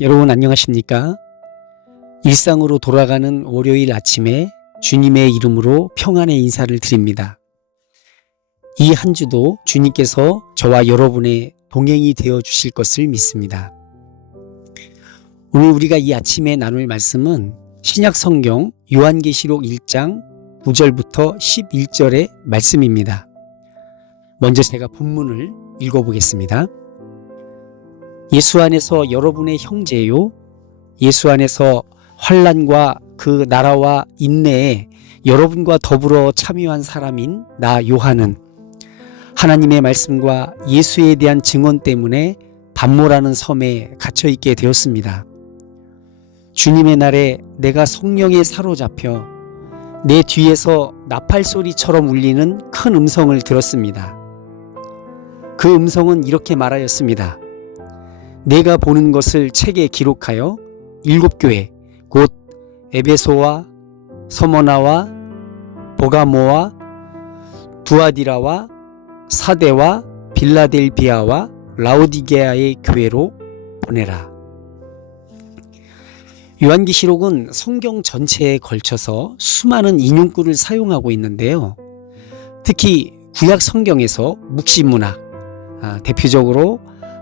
여러분 안녕하십니까? 일상으로 돌아가는 월요일 아침에 주님의 이름으로 평안의 인사를 드립니다. 이 한 주도 주님께서 저와 여러분의 동행이 되어 주실 것을 믿습니다. 오늘 우리가 이 아침에 나눌 말씀은 신약 성경 요한계시록 1장 9절부터 11절의 말씀입니다. 먼저 제가 본문을 읽어보겠습니다. 예수 안에서 여러분의 형제요, 예수 안에서 환난과 그 나라와 인내에 여러분과 더불어 참여한 사람인 나 요한은 하나님의 말씀과 예수에 대한 증언 때문에 반모라는 섬에 갇혀 있게 되었습니다. 주님의 날에 내가 성령에 사로잡혀 내 뒤에서 나팔 소리처럼 울리는 큰 음성을 들었습니다. 그 음성은 이렇게 말하였습니다. 내가 보는 것을 책에 기록하여 7교회 곧 에베소와 서머나와 보가모와 두아디라와 사데와 빌라델비아와 라오디게아의 교회로 보내라. 요한계시록은 성경 전체에 걸쳐서 수많은 인용구를 사용하고 있는데요. 특히 구약 성경에서 묵시문학, 대표적으로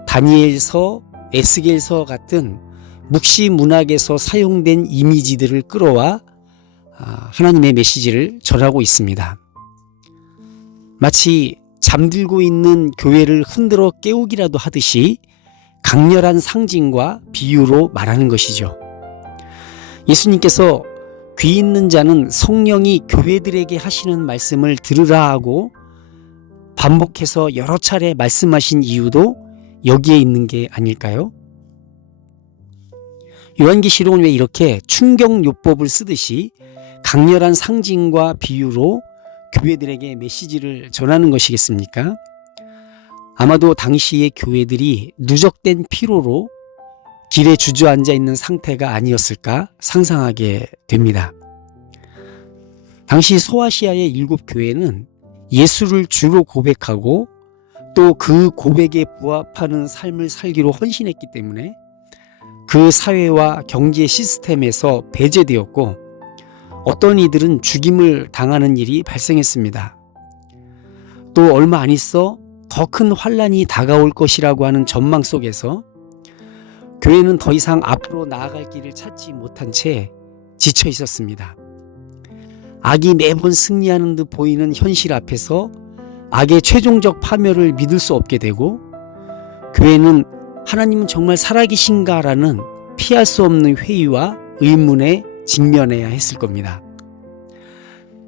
다니엘서, 에스겔서 같은 묵시문학에서 사용된 이미지들을 끌어와 하나님의 메시지를 전하고 있습니다. 마치 잠들고 있는 교회를 흔들어 깨우기라도 하듯이 강렬한 상징과 비유로 말하는 것이죠. 예수님께서 귀 있는 자는 성령이 교회들에게 하시는 말씀을 들으라 하고 반복해서 여러 차례 말씀하신 이유도 여기에 있는 게 아닐까요? 요한계시록은 왜 이렇게 충격요법을 쓰듯이 강렬한 상징과 비유로 교회들에게 메시지를 전하는 것이겠습니까? 아마도 당시의 교회들이 누적된 피로로 길에 주저앉아 있는 상태가 아니었을까 상상하게 됩니다. 당시 소아시아의 7교회는 예수를 주로 고백하고 또 그 고백에 부합하는 삶을 살기로 헌신했기 때문에 그 사회와 경제 시스템에서 배제되었고 어떤 이들은 죽임을 당하는 일이 발생했습니다. 또 얼마 안 있어 더 큰 환란이 다가올 것이라고 하는 전망 속에서 교회는 더 이상 앞으로 나아갈 길을 찾지 못한 채 지쳐 있었습니다. 악이 매번 승리하는 듯 보이는 현실 앞에서 악의 최종적 파멸을 믿을 수 없게 되고 교회는 하나님은 정말 살아계신가라는 피할 수 없는 회의와 의문에 직면해야 했을 겁니다.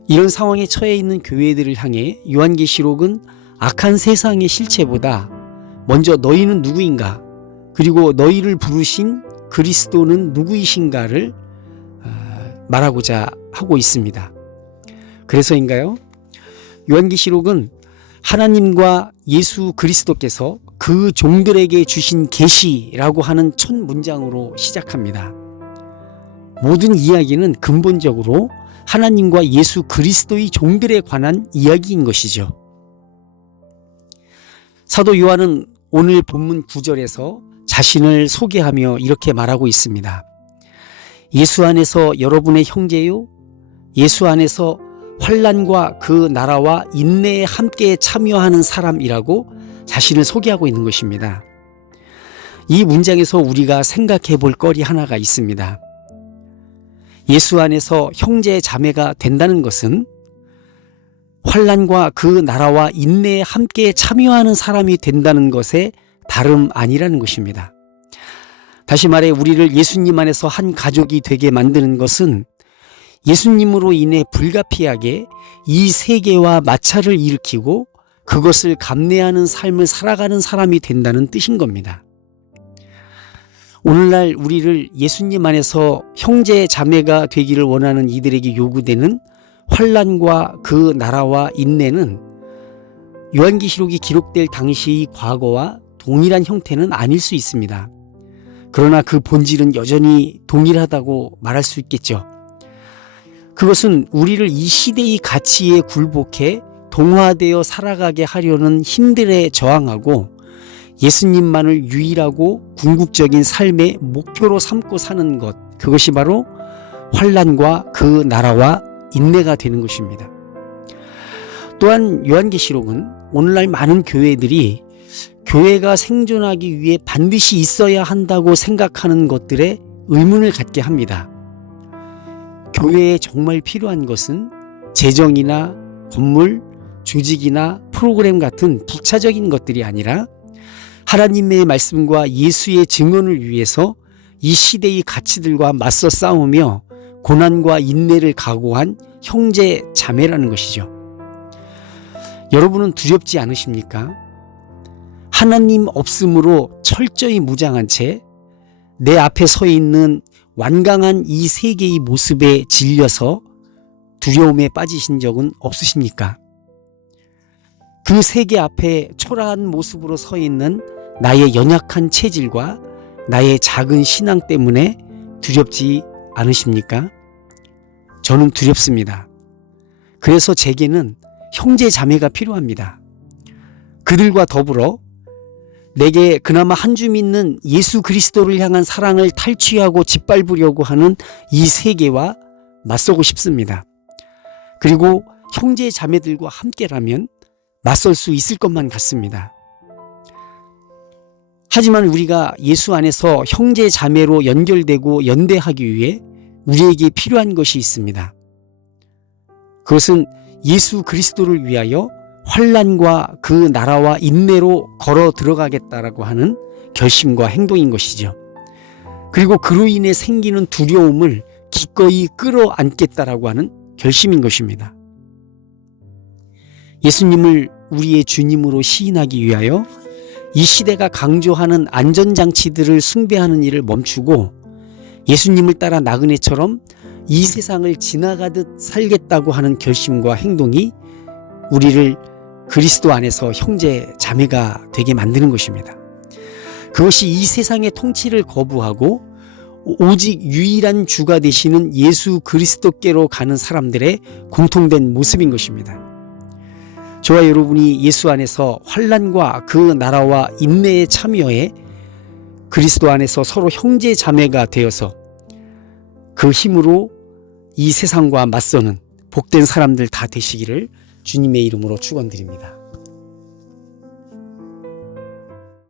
이런 상황에 처해 있는 교회들을 향해 요한계시록은 악한 세상의 실체보다 먼저 너희는 누구인가, 그리고 너희를 부르신 그리스도는 누구이신가를 말하고자 하고 있습니다. 그래서인가요? 요한계시록은 하나님과 예수 그리스도께서 그 종들에게 주신 계시라고 하는 첫 문장으로 시작합니다. 모든 이야기는 근본적으로 하나님과 예수 그리스도의 종들에 관한 이야기인 것이죠. 사도 요한은 오늘 본문 9절에서 자신을 소개하며 이렇게 말하고 있습니다. 예수 안에서 여러분의 형제요, 예수 안에서 환난과 그 나라와 인내에 함께 참여하는 사람이라고 자신을 소개하고 있는 것입니다. 이 문장에서 우리가 생각해 볼 거리 하나가 있습니다. 예수 안에서 형제 자매가 된다는 것은 환난과 그 나라와 인내에 함께 참여하는 사람이 된다는 것에 다름 아니라는 것입니다. 다시 말해 우리를 예수님 안에서 한 가족이 되게 만드는 것은 예수님으로 인해 불가피하게 이 세계와 마찰을 일으키고 그것을 감내하는 삶을 살아가는 사람이 된다는 뜻인 겁니다. 오늘날 우리를 예수님 안에서 형제 자매가 되기를 원하는 이들에게 요구되는 환난과 그 나라와 인내는 요한계시록이 기록될 당시의 과거와 동일한 형태는 아닐 수 있습니다. 그러나 그 본질은 여전히 동일하다고 말할 수 있겠죠. 그것은 우리를 이 시대의 가치에 굴복해 동화되어 살아가게 하려는 힘들에 저항하고 예수님만을 유일하고 궁극적인 삶의 목표로 삼고 사는 것, 그것이 바로 환난과 그 나라와 인내가 되는 것입니다. 또한 요한계시록은 오늘날 많은 교회들이 교회가 생존하기 위해 반드시 있어야 한다고 생각하는 것들에 의문을 갖게 합니다. 교회에 정말 필요한 것은 재정이나 건물, 조직이나 프로그램 같은 부차적인 것들이 아니라 하나님의 말씀과 예수의 증언을 위해서 이 시대의 가치들과 맞서 싸우며 고난과 인내를 각오한 형제 자매라는 것이죠. 여러분은 두렵지 않으십니까? 하나님 없음으로 철저히 무장한 채 내 앞에 서 있는 완강한 이 세계의 모습에 질려서 두려움에 빠지신 적은 없으십니까? 그 세계 앞에 초라한 모습으로 서 있는 나의 연약한 체질과 나의 작은 신앙 때문에 두렵지 않으십니까? 저는 두렵습니다. 그래서 제게는 형제 자매가 필요합니다. 그들과 더불어 내게 그나마 한 줌 있는 예수 그리스도를 향한 사랑을 탈취하고 짓밟으려고 하는 이 세계와 맞서고 싶습니다. 그리고 형제 자매들과 함께라면 맞설 수 있을 것만 같습니다. 하지만 우리가 예수 안에서 형제 자매로 연결되고 연대하기 위해 우리에게 필요한 것이 있습니다. 그것은 예수 그리스도를 위하여 환난과 그 나라와 인내로 걸어 들어가겠다라고 하는 결심과 행동인 것이죠. 그리고 그로 인해 생기는 두려움을 기꺼이 끌어안겠다라고 하는 결심인 것입니다. 예수님을 우리의 주님으로 시인하기 위하여 이 시대가 강조하는 안전장치들을 숭배하는 일을 멈추고 예수님을 따라 나그네처럼 이 세상을 지나가듯 살겠다고 하는 결심과 행동이 우리를 그리스도 안에서 형제 자매가 되게 만드는 것입니다. 그것이 이 세상의 통치를 거부하고 오직 유일한 주가 되시는 예수 그리스도께로 가는 사람들의 공통된 모습인 것입니다. 저와 여러분이 예수 안에서 환난과 그 나라와 인내에 참여해 그리스도 안에서 서로 형제 자매가 되어서 그 힘으로 이 세상과 맞서는 복된 사람들 다 되시기를 주님의 이름으로 축원드립니다.